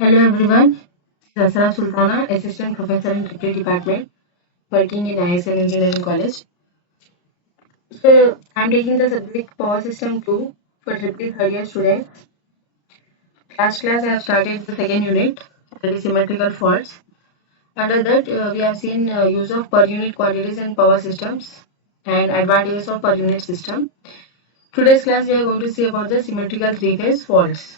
Hello everyone, this is Asra Sultana, Assistant Professor in Cricket Department, working in ISL Engineering College. So, I'm taking the subject Power System 2 for triple third year students. Last class I have started the second unit, that is symmetrical faults. Under that, we have seen use of per unit quantities in power systems and advantages of per unit system. Today's class we are going to see about the symmetrical three-phase faults.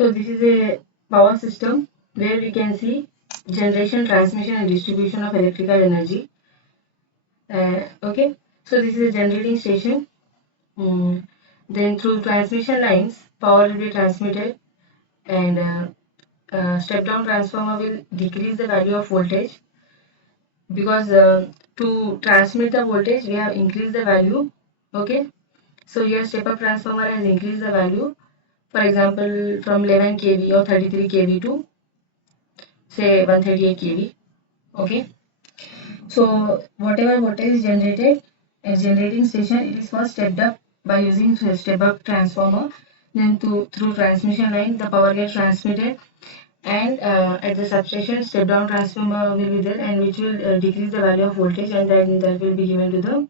So this is a power system where we can see generation, transmission and distribution of electrical energy. Okay, so this is a generating station. Then through transmission lines, power will be transmitted and step down transformer will decrease the value of voltage because to transmit the voltage we have increased the value. Okay, so here step up transformer has increased the value, for example from 11 kV or 33 kV to say 138 kV. Okay, so whatever voltage is generated as generating station, it is first stepped up by using step up transformer. Then through transmission line, the power gets transmitted, and at the substation, step down transformer will be there, and which will decrease the value of voltage, and then that will be given to the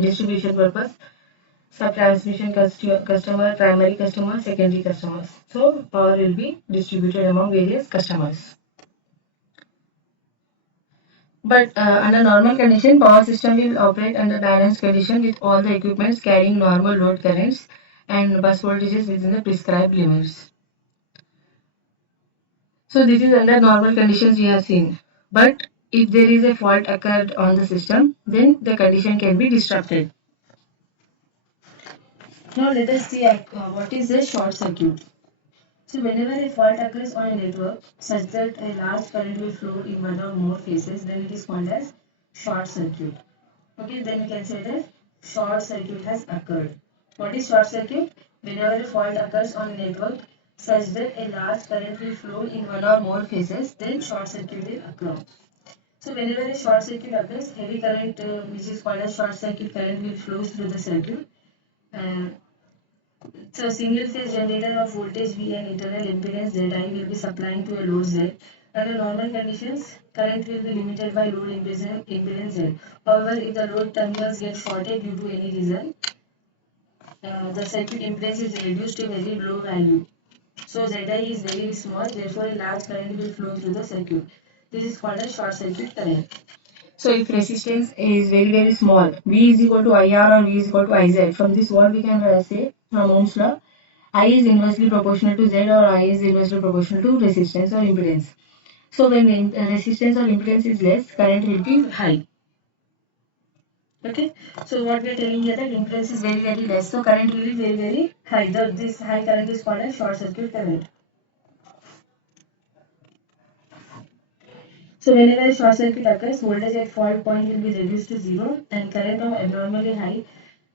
distribution purpose. Sub transmission customer, primary customer, secondary customers. So power will be distributed among various customers. But under normal condition, power system will operate under balanced condition with all the equipments carrying normal load currents and bus voltages within the prescribed limits. So this is under normal conditions we have seen. But if there is a fault occurred on the system, then the condition can be disrupted. Now let us see what is a short circuit. So whenever a fault occurs on a network such that a large current will flow in one or more phases, then it is called as short circuit. Okay, then we can say that short circuit has occurred. What is short circuit? Whenever a fault occurs on a network such that a large current will flow in one or more phases, then short circuit will occur. So whenever a short circuit occurs, heavy current, which is called as short circuit current, will flow through the circuit. Uh, so single phase generator of voltage V and internal impedance Zi will be supplying to a load Z. Under normal conditions, current will be limited by load impedance Z. However, if the load terminals get shorted due to any reason, the circuit impedance is reduced to a very low value. So Zi is very small, therefore a large current will flow through the circuit. This is called a short circuit current. So if resistance is very small, V is equal to IR or V is equal to IZ. From this what we can say from Ohm's law, I is inversely proportional to Z or I is inversely proportional to resistance or impedance. So when resistance or impedance is less, current will be high. Okay, so what we are telling here that impedance is very less, so current will be very high. This high current is called as short circuit current. So whenever a short circuit occurs, voltage at fault point will be reduced to zero and current of abnormally high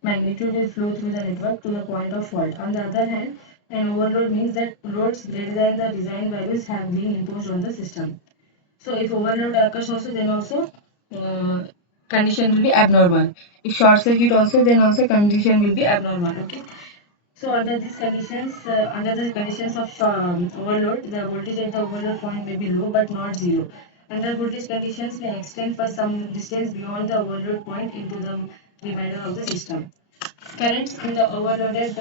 magnitude will flow through the network to the point of fault. On the other hand, an overload means that loads greater than the design values have been imposed on the system. So if overload occurs also, then also condition will be abnormal. If short circuit also, then also condition will be abnormal. Okay. So under the conditions of overload, the voltage at the overload point may be low but not zero. Under voltage conditions may extend for some distance beyond the overload point into the remainder of the system. Currents in the overloaded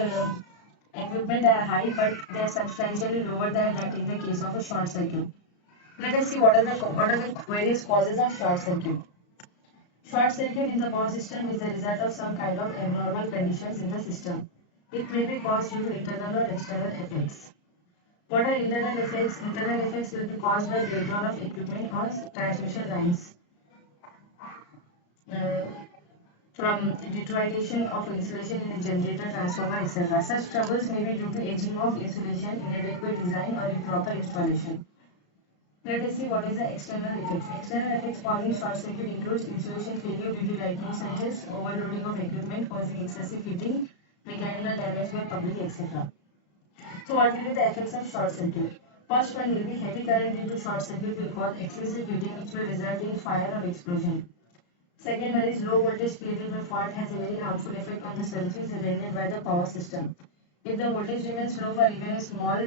equipment are high, but they are substantially lower than that in the case of a short circuit. Let us see what are the various causes of short circuit. Short circuit in the power system is the result of some kind of abnormal conditions in the system. It may be caused due to internal or external effects. What are internal effects? Internal effects will be caused by breakdown of equipment or transmission lines. Uh, from deterioration of insulation in a generator, transformer, etc. Such troubles may be due to aging of insulation, inadequate design, or improper installation. Let us see what is the external effects. External effects causing short circuit includes insulation failure due to lightning surges, overloading of equipment causing excessive heating, mechanical damage by public, etc. So what will be the effects of short circuit? First one will be heavy current due to short circuit will cause excessive heating which will result in fire or explosion. Second one is low voltage created by fault has a very harmful effect on the surface rendered by the power system. If the voltage remains low for even a small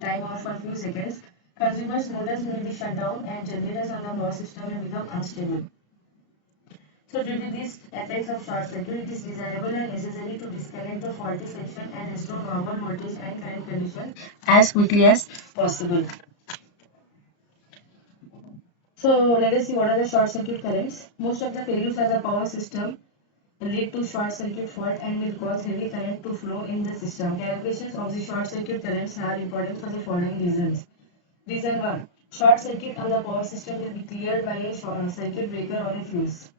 time or for a few seconds, consumers' motors may be shut down and generators on the power system may become unstable. So due to these effects of short circuit, it is desirable and necessary to disconnect the faulty section and restore normal voltage and current condition as quickly as possible. So let us see what are the short circuit currents. Most of the failures of the power system lead to short circuit fault and will cause heavy current to flow in the system. Calculations of the short circuit currents are important for the following reasons. Reason 1. Short circuit on the power system will be cleared by a circuit breaker or a fuse.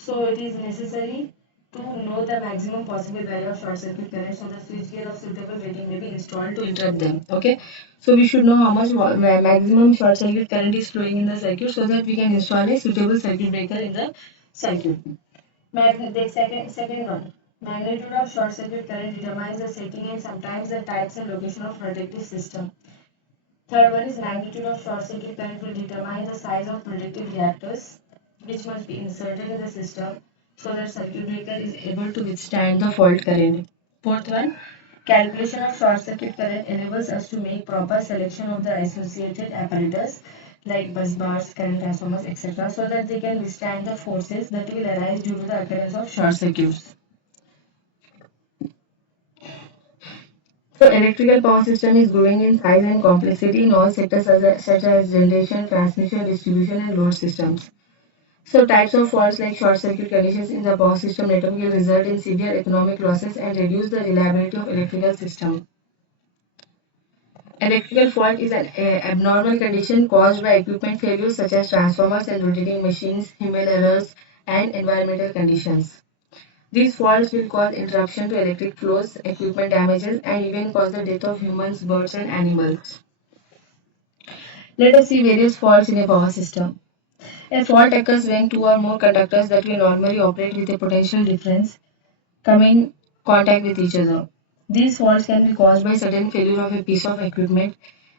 So it is necessary to know the maximum possible value of short circuit current so the switchgear of suitable rating may be installed to interrupt them. Okay. So we should know how much maximum short circuit current is flowing in the circuit so that we can install a suitable circuit breaker in the circuit. The second one. Magnitude of short circuit current determines the setting and sometimes the types and location of protective system. Third one is magnitude of short circuit current will determine the size of protective reactors which must be inserted in the system so that circuit breaker is able to withstand the fault current. Fourth one, calculation of short circuit current enables us to make proper selection of the associated apparatus like bus bars, current transformers, etc. so that they can withstand the forces that will arise due to the occurrence of short circuits. So electrical power system is growing in size and complexity in all sectors such as generation, transmission, distribution and load systems. So types of faults like short circuit conditions in the power system network will result in severe economic losses and reduce the reliability of electrical system. Electrical fault is an abnormal condition caused by equipment failures such as transformers and rotating machines, human errors and environmental conditions. These faults will cause interruption to electric flows, equipment damages, and even cause the death of humans, birds, and animals. Let us see various faults in a power system. A fault occurs when two or more conductors that will normally operate with a potential difference come in contact with each other. These faults can be caused by sudden failure of a piece of equipment,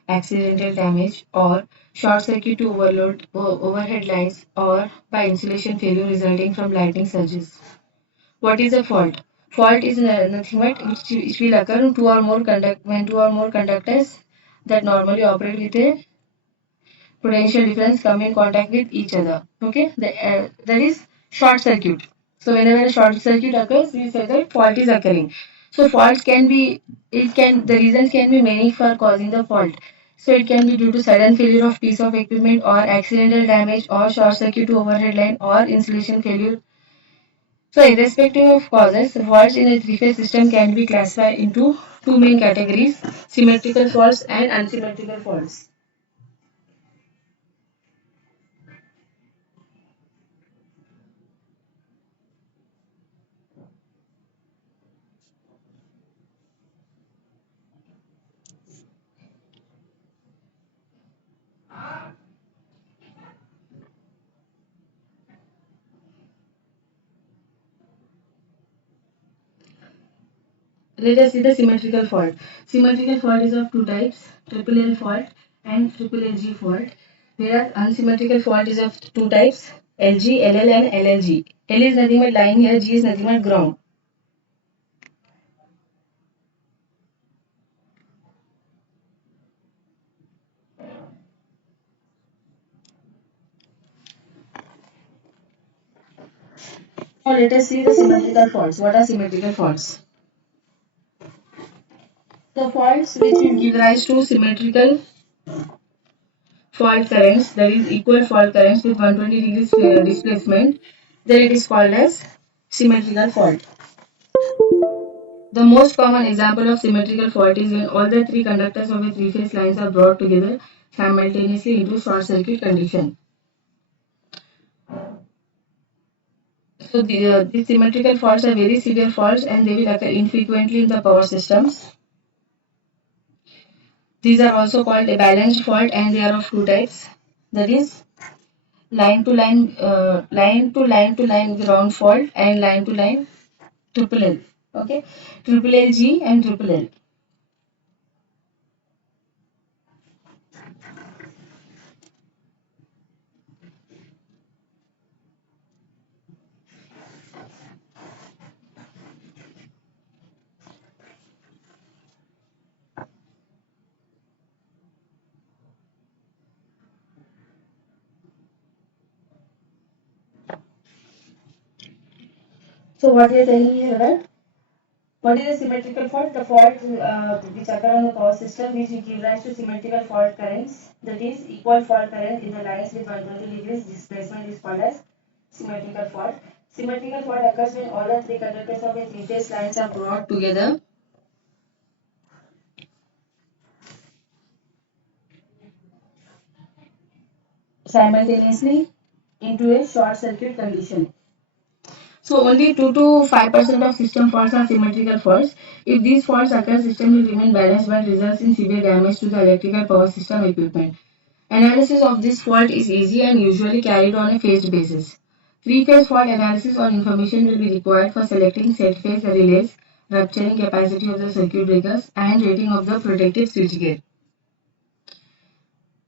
accidental damage, or short circuit to overhead lines, or by insulation failure resulting from lightning surges. What is a fault? Fault is nothing but which will occur when two or more conductors that normally operate with a potential difference come in contact with each other. Okay, that is short circuit. So whenever a short circuit occurs, we say that fault is occurring. So faults can be the reasons can be many for causing the fault. So it can be due to sudden failure of piece of equipment or accidental damage or short circuit to overhead line or insulation failure. So irrespective of causes, faults in a three-phase system can be classified into two main categories, symmetrical faults and unsymmetrical faults. Let us see the symmetrical fault. Symmetrical fault is of two types, triple L fault and triple LG fault. Whereas unsymmetrical fault is of two types, LG, LL and LLG. L is nothing but line here, G is nothing but ground. Now let us see the symmetrical faults. What are symmetrical faults? The faults which will give rise to symmetrical fault currents, that is equal fault currents with 120 degrees displacement, then it is called as symmetrical fault. The most common example of symmetrical fault is when all the three conductors of a three-phase lines are brought together simultaneously into short circuit condition. So these symmetrical faults are very severe faults and they will occur infrequently in the power systems. These are also called a balanced fault and they are of two types. That is line to line ground fault and line to line triple L. Okay, triple LG and triple L. So what we are telling here that what is a symmetrical fault? The fault which occur on the power system which give rise to symmetrical fault currents, that is equal fault current in the lines with 120 degrees displacement is called as symmetrical fault. Symmetrical fault occurs when all the three conductors of a three-phase lines are brought together simultaneously into a short circuit condition. So only 2 to 5% of system faults are symmetrical faults. If these faults occur, system will remain balanced but results in severe damage to the electrical power system equipment. Analysis of this fault is easy and usually carried on a phased basis. Three-phase fault analysis or information will be required for selecting set phase relays, rupturing capacity of the circuit breakers, and rating of the protective switchgear.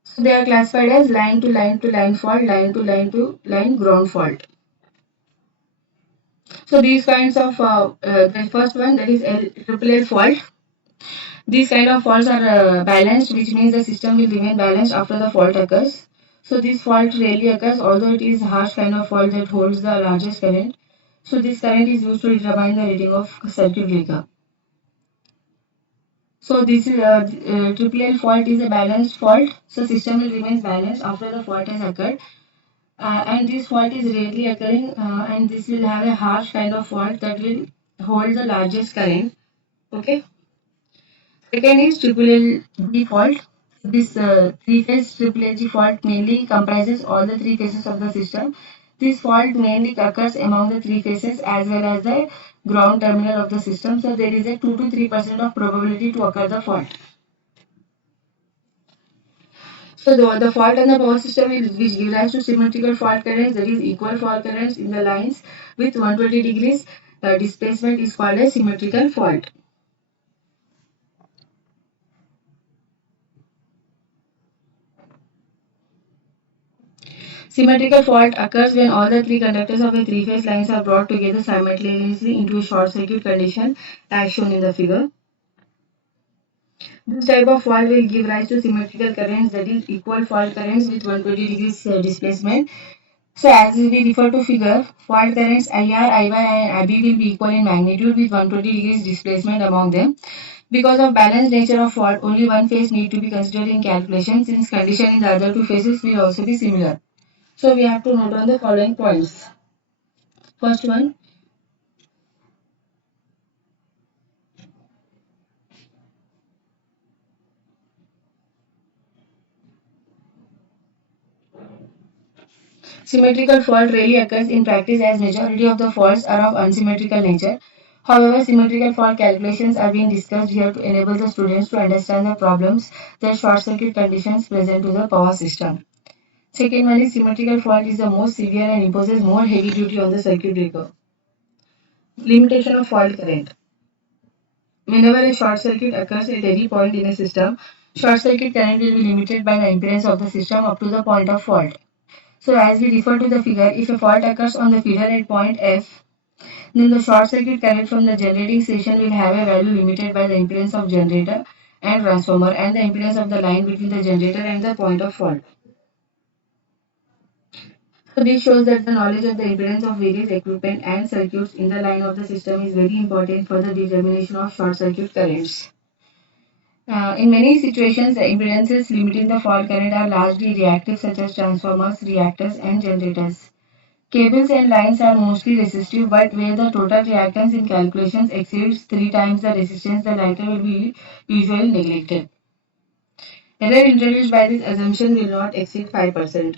So they are classified as line to line to line fault, line to line to line ground fault. So these kinds of the first one, that is triple L fault. These kind of faults are balanced, which means the system will remain balanced after the fault occurs. So this fault rarely occurs, although it is harsh kind of fault that holds the largest current. So this current is used to determine the rating of circuit breaker. So this is triple L fault is a balanced fault. So system will remain balanced after the fault has occurred. And this fault is rarely occurring, and this will have a harsh kind of fault that will hold the largest current. Okay. Second is triple LG fault. This three-phase triple LG fault mainly comprises all the three phases of the system. This fault mainly occurs among the three phases as well as the ground terminal of the system. So there is a 2 to 3% of probability to occur the fault. So the fault on the power system is which gives rise to symmetrical fault currents, that is equal fault currents in the lines with 120 degrees displacement is called a symmetrical fault. Symmetrical fault occurs when all the three conductors of a three-phase lines are brought together simultaneously into a short circuit condition as shown in the figure. This type of fault will give rise to symmetrical currents, that is equal fault currents with 120 degrees displacement. So as we refer to figure, fault currents IR, IY and IB will be equal in magnitude with 120 degrees displacement among them. Because of balanced nature of fault, only one phase need to be considered in calculation since condition in the other two phases will also be similar. So we have to note on the following points. First one, symmetrical fault rarely occurs in practice as majority of the faults are of unsymmetrical nature. However, symmetrical fault calculations are being discussed here to enable the students to understand the problems that short circuit conditions present to the power system. Second one is symmetrical fault is the most severe and imposes more heavy duty on the circuit breaker. Limitation of fault current. Whenever a short circuit occurs at any point in a system, short circuit current will be limited by the impedance of the system up to the point of fault. So as we refer to the figure, if a fault occurs on the feeder at point F, then the short circuit current from the generating station will have a value limited by the impedance of generator and transformer and the impedance of the line between the generator and the point of fault. So this shows that the knowledge of the impedance of various equipment and circuits in the line of the system is very important for the determination of short circuit currents. In many situations, the impedances limiting the fault current are largely reactive such as transformers, reactors and generators. Cables and lines are mostly resistive, but where the total reactance in calculations exceeds 3 times the resistance, the latter will be usually neglected. Error introduced by this assumption will not exceed 5%.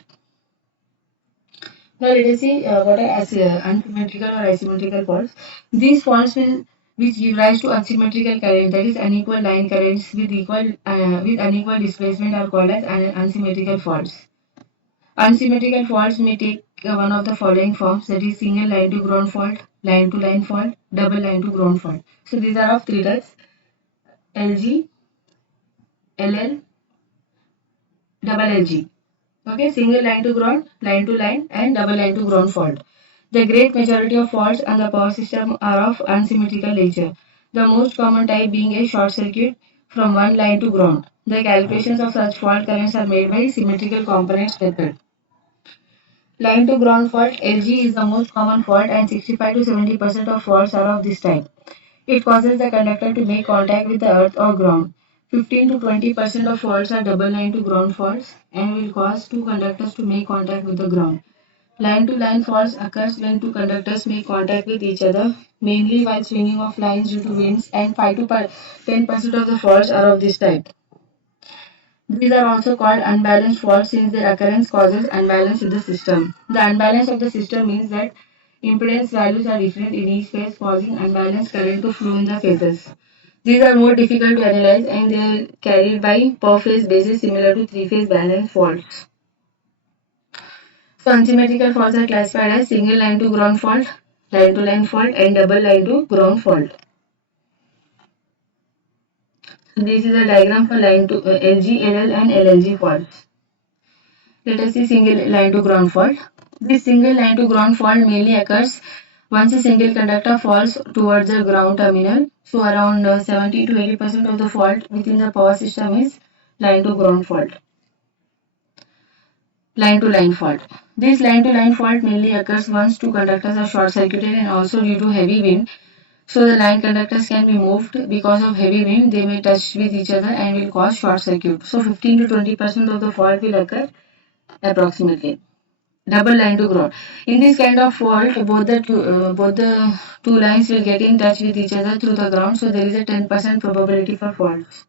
Now let us see what are unsymmetrical or asymmetrical faults. These faults will which give rise to asymmetrical current, that is unequal line currents with unequal displacement are called as unsymmetrical faults. Unsymmetrical faults may take one of the following forms, that is single line to ground fault, line to line fault, double line to ground fault. So these are of three types: LG, LL, double LG. Okay, single line to line, and double line to ground fault. The great majority of faults on the power system are of unsymmetrical nature. The most common type being a short circuit from one line to ground. The calculations of such fault currents are made by symmetrical components method. Line to ground fault LG is the most common fault and 65 to 70% of faults are of this type. It causes the conductor to make contact with the earth or ground. 15 to 20% of faults are double line to ground faults and will cause two conductors to make contact with the ground. Line to line faults occurs when two conductors make contact with each other, mainly while swinging of lines due to winds, and 5 to 10% of the faults are of this type. These are also called unbalanced faults since their occurrence causes unbalance in the system. The unbalance of the system means that impedance values are different in each phase, causing unbalanced current to flow in the phases. These are more difficult to analyze and they are carried by per phase basis similar to three-phase balance faults. So unsymmetrical faults are classified as single line to ground fault, line to line fault, and double line to ground fault. So this is a diagram for line to LG, LL, and LLG faults. Let us see single line to ground fault. This single line to ground fault mainly occurs once a single conductor falls towards the ground terminal. So around 70 to 80% of the fault within the power system is line to ground fault. Line to line fault. This line to line fault mainly occurs once two conductors are short circuited and also due to heavy wind. So the line conductors can be moved because of heavy wind. They may touch with each other and will cause short circuit. So 15 to 20% of the fault will occur approximately. Double line to ground. In this kind of fault, both the two lines will get in touch with each other through the ground. So there is a 10% probability for faults.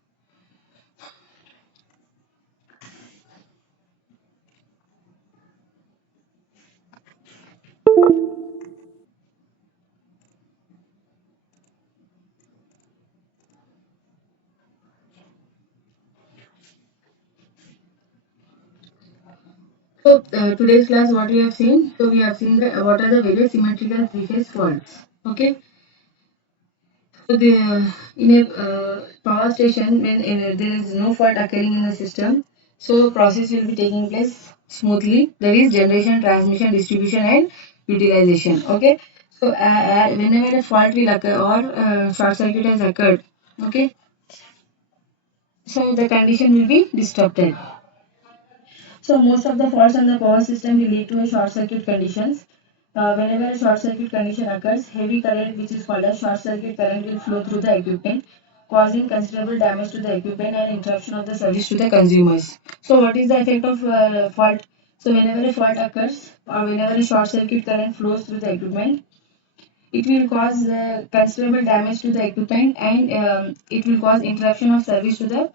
So today's class, what we have seen? So we have seen what are the various symmetrical three-phase faults. Okay. So in a power station, when there is no fault occurring in the system, so process will be taking place smoothly. There is generation, transmission, distribution, and utilization. Okay. So whenever a fault will occur or short circuit has occurred, okay, so the condition will be disrupted. So most of the faults on the power system will lead to a short circuit conditions. Whenever a short circuit condition occurs, heavy current, which is called as short circuit current, will flow through the equipment, causing considerable damage to the equipment and interruption of the service to the consumers. So what is the effect of fault? So whenever a fault occurs or whenever a short circuit current flows through the equipment, it will cause considerable damage to the equipment and it will cause interruption of service to the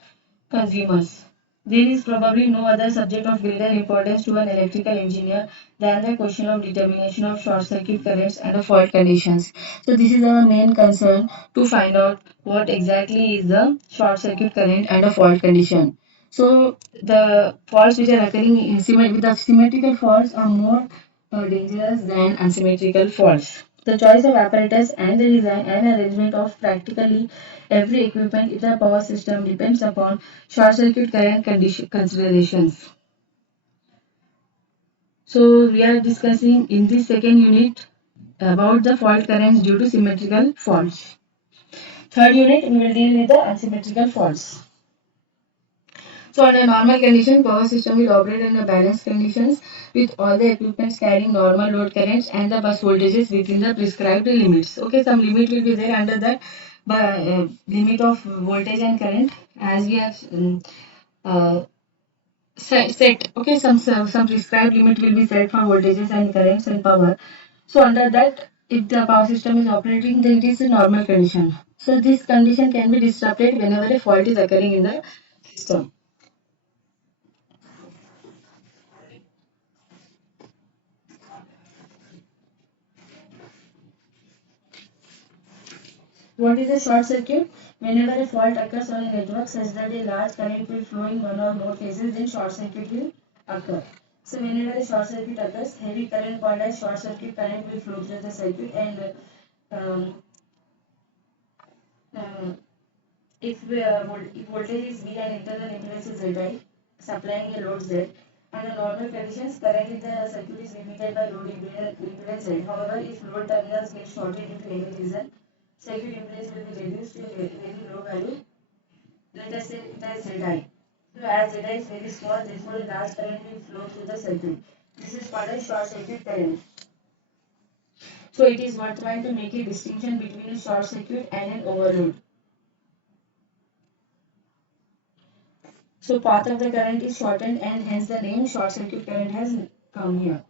consumers. There is probably no other subject of greater importance to an electrical engineer than the question of determination of short circuit currents under fault conditions. So this is our main concern to find out what exactly is the short circuit current under fault condition. So the faults which are occurring with the symmetrical faults are more dangerous than unsymmetrical faults. The choice of apparatus and the design and arrangement of practically every equipment in the power system depends upon short circuit current condition considerations. So we are discussing in this second unit about the fault currents due to symmetrical faults. Third unit we will deal with the unsymmetrical faults. So under normal condition, power system will operate in a balanced conditions with all the equipments carrying normal load currents and the bus voltages within the prescribed limits. Okay, some limit will be there under that limit of voltage and current as we have uh, set. Okay, some prescribed limit will be set for voltages and currents and power. So under that, if the power system is operating, then it is a normal condition. So this condition can be disrupted whenever a fault is occurring in the system. What is a short circuit? Whenever a fault occurs on a network such that a large current will flow in one or more phases, then short circuit will occur. So whenever a short circuit occurs, heavy current called as short circuit current will flow through the circuit and um, uh, if voltage is V and internal impedance is Zi, supplying a load Z, under normal conditions, current in the circuit is limited by load impedance Z. However, if load terminals get shorted due to any reason, circuit impedance will be reduced to a very low value. Let us say it as Zi. So as Zi is very small, therefore a large current will flow through the circuit. This is called a short circuit current. So it is worthwhile to make a distinction between a short circuit and an overload. So path of the current is shortened and hence the name short circuit current has come here.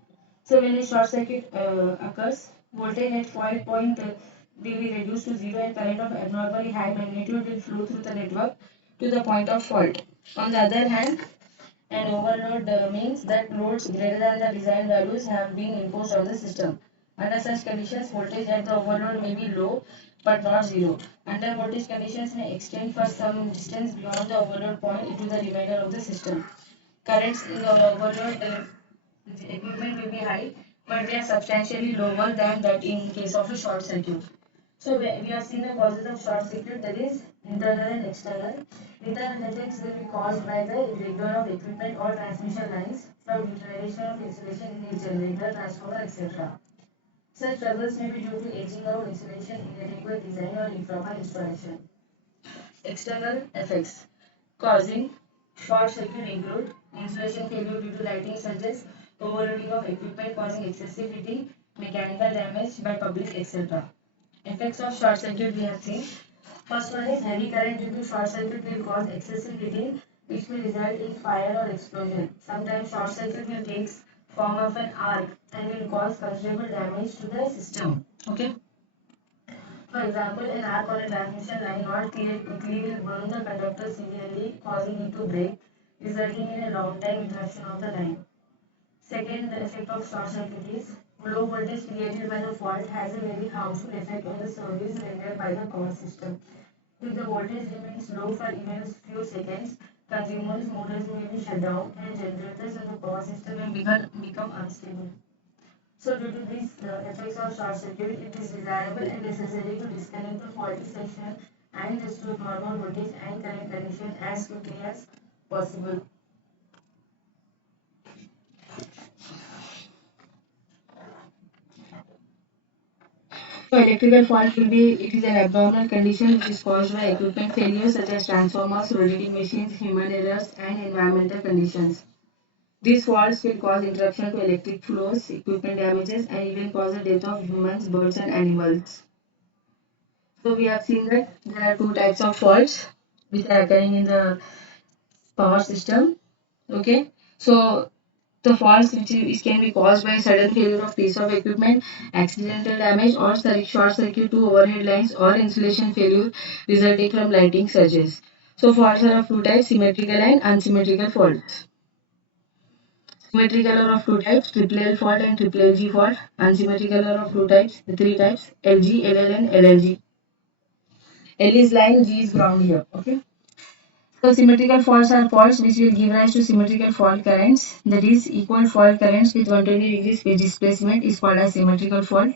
So when a short circuit occurs, voltage at fault point will be reduced to zero and current of abnormally high magnitude will flow through the network to the point of fault. On the other hand, an overload means that loads greater than the desired values have been imposed on the system. Under such conditions, voltage at the overload may be low but not zero. Under voltage conditions may extend for some distance beyond the overload point into the remainder of the system. Currents in the overload equipment may be high, but they are substantially lower than that in case of a short circuit. So we have seen the causes of short circuit, that is internal and external. Internal effects will be caused by the breakdown of equipment or transmission lines from utilization of insulation in a generator, transformer, etc. Such troubles may be due to aging out insulation, inadequate design or improper installation. External effects causing short circuit include insulation failure due to lighting surges, overloading of equipment causing excessive heating, mechanical damage by public, etc. Effects of short circuit we have seen. First one is heavy current due to short circuit will cause excessive heating which will result in fire or explosion. Sometimes short circuit will take form of an arc and will cause considerable damage to the system. Okay. For example, an arc on a transmission line not cleared quickly will burn the conductor severely, causing it to break, resulting in a long time interruption of the line. Second effect of short circuit is low voltage created by the fault has a very harmful effect on the service rendered by the power system. If the voltage remains low for even a few seconds, consumers' motors may be shut down and generators in the power system may become unstable. So due to these effects of short circuit, it is desirable and necessary to disconnect the faulty section and restore normal voltage and current condition as quickly as possible. So electrical fault will be it is an abnormal condition which is caused by equipment failures such as transformers, rotating machines, human errors, and environmental conditions. These faults will cause interruption to electric flows, equipment damages, and even cause the death of humans, birds, and animals. So we have seen that there are two types of faults which are occurring in the power system. Okay, so the faults which can be caused by sudden failure of piece of equipment, accidental damage, or short circuit to overhead lines, or insulation failure resulting from lighting surges. So faults are of two types: symmetrical and unsymmetrical faults. Symmetrical are of two types: triple L fault and triple LG fault. Unsymmetrical are of two types, three types: LG, LL, and LLG. L is line, G is ground here. Okay. So symmetrical faults are faults which will give rise to symmetrical fault currents. That is, equal fault currents with 120 degrees phase displacement is called as symmetrical fault.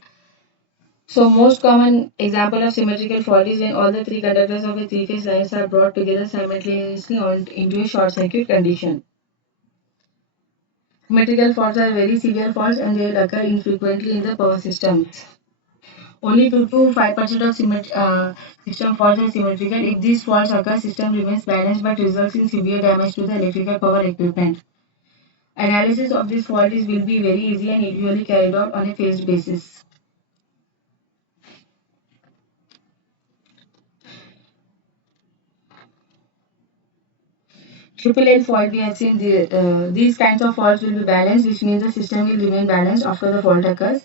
So most common example of symmetrical fault is when all the three conductors of a three-phase lines are brought together simultaneously into a short circuit condition. Symmetrical faults are very severe faults and they will occur infrequently in the power systems. Only 2 to 5% of system faults are symmetrical. If these faults occur, system remains balanced but results in severe damage to the electrical power equipment. Analysis of this fault will be very easy and usually carried out on a phased basis. Triple L fault, we have seen these kinds of faults will be balanced, which means the system will remain balanced after the fault occurs.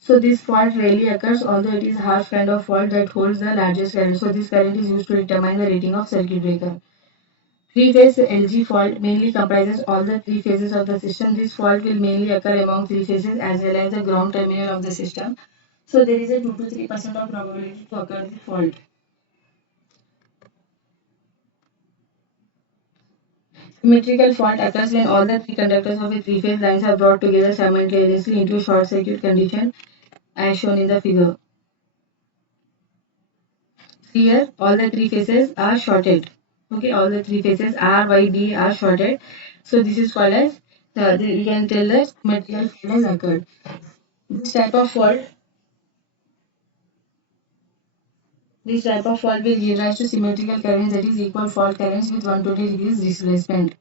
So this fault rarely occurs, although it is half kind of fault that holds the largest current. So this current is used to determine the rating of circuit breaker. Three-phase LG fault mainly comprises all the three phases of the system. This fault will mainly occur among three phases as well as the ground terminal of the system. So there is a 2 to 3% of probability to occur the fault. Symmetrical fault occurs when all the three conductors of a three-phase lines are brought together simultaneously into a short circuit condition as shown in the figure. Here, all the three phases are shorted. Okay, all the three phases R, Y, B are shorted. So this is called as you can tell that symmetrical fault has occurred. This type of fault, this type of fault will give rise to symmetrical currents, that is equal fault currents with 120 degrees displacement.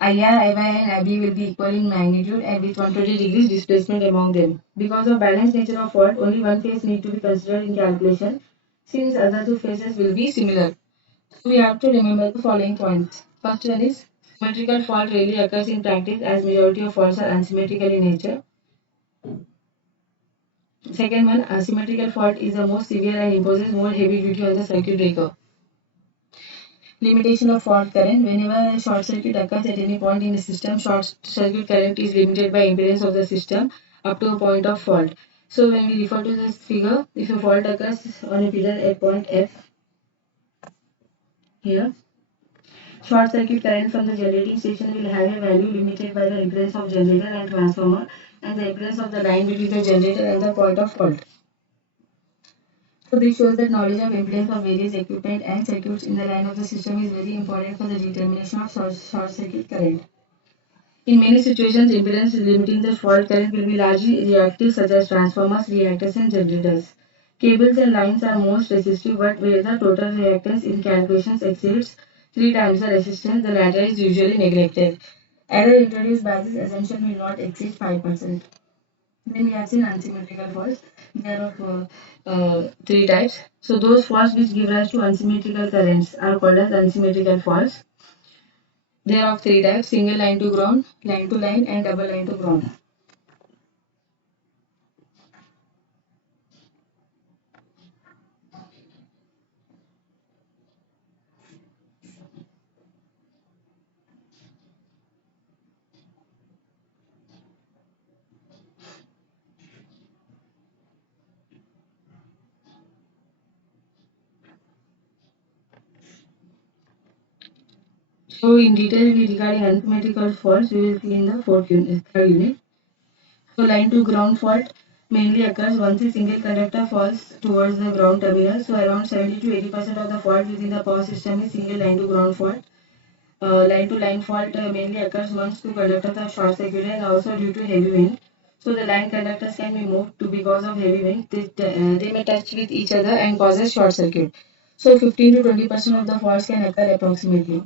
IR, IY and IB will be equal in magnitude and with 120 degrees displacement among them. Because of balanced nature of fault, only one phase need to be considered in calculation since other two phases will be similar. So we have to remember the following points. First one is symmetrical fault rarely occurs in practice as majority of faults are unsymmetrical in nature. Second one, asymmetrical fault is the most severe and imposes more heavy duty on the circuit breaker. Limitation of fault current. Whenever a short circuit occurs at any point in the system, short circuit current is limited by impedance of the system up to a point of fault. So when we refer to this figure, if a fault occurs on a pillar at point F here, short circuit current from the generating station will have a value limited by the impedance of generator and transformer and the impedance of the line between the generator and the point of fault. So this shows that knowledge of impedance of various equipment and circuits in the line of the system is very important for the determination of short circuit current. In many situations, impedance limiting the fault current will be largely reactive such as transformers, reactors and generators. Cables and lines are most resistive but where the total reactance in calculations exceeds 3 times the resistance, the latter is usually neglected. Error introduced by this assumption will not exceed 5%. Then we have seen unsymmetrical faults. They are of three types. So those faults which give rise to unsymmetrical currents are called as unsymmetrical faults. They are of three types: single line to line, and double line to ground. So in detail regarding unsymmetrical faults, we will see in the third unit. So line to ground fault mainly occurs once a single conductor falls towards the ground terminal. So around 70 to 80% of the fault within the power system is single line to ground fault. Line to line fault mainly occurs once two conductors are short circuited and also due to heavy wind. So the line conductors can be moved to because of heavy wind. They may touch with each other and cause a short circuit. So 15 to 20% of the faults can occur approximately.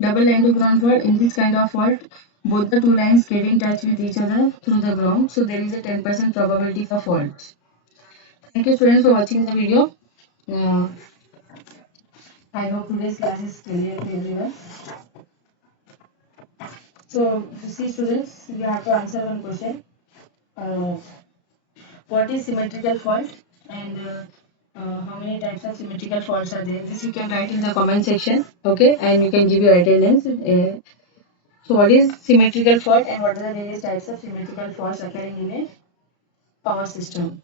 Double line to ground fault. In this kind of fault, both the two lines get in touch with each other through the ground. So there is a 10% probability for faults. Thank you students for watching the video. Uh, I hope today's class is clear to everyone. So, see students, you have to answer one question. Uh, what is symmetrical fault and how many types of symmetrical faults are there? This you can write in the comment section, okay? And you can give your attendance. So, what is symmetrical fault and what are the various types of symmetrical faults occurring in a power system?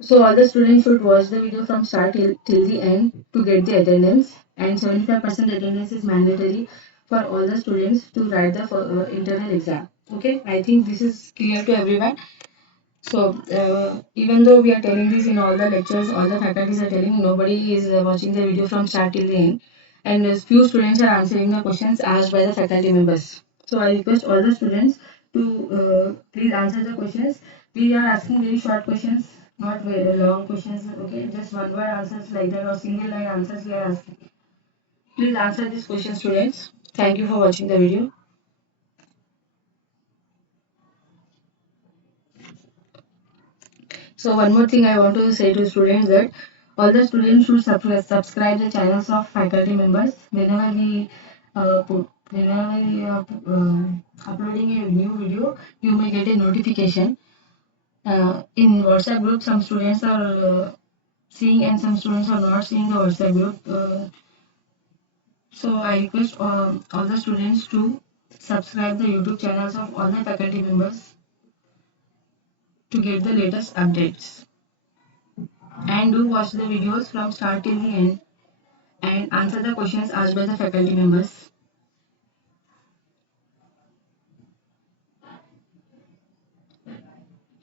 So, all the students should watch the video from start till the end to get the attendance, and 75% attendance is mandatory for all the students to write the internal exam. Okay, I think this is clear to everyone. So, even though we are telling this in all the lectures, all the faculties are telling, nobody is watching the video from start till the end, and few students are answering the questions asked by the faculty members. So, I request all the students to please answer the questions. We are asking very short questions, not very long questions. Okay, just one word answers like that or single line answers we are asking. Please answer these questions, students. Thank you for watching the video. So one more thing I want to say to students that all the students should subscribe the channels of faculty members. Whenever we are uploading a new video, you may get a notification. In WhatsApp group, some students are seeing and some students are not seeing the WhatsApp group. So I request all the students to subscribe the YouTube channels of all the faculty members to get the latest updates. And do watch the videos from start till the end and answer the questions asked by the faculty members.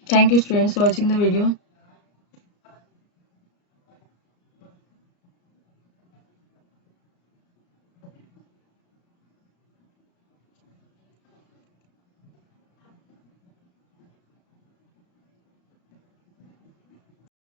Thank you students for watching the video.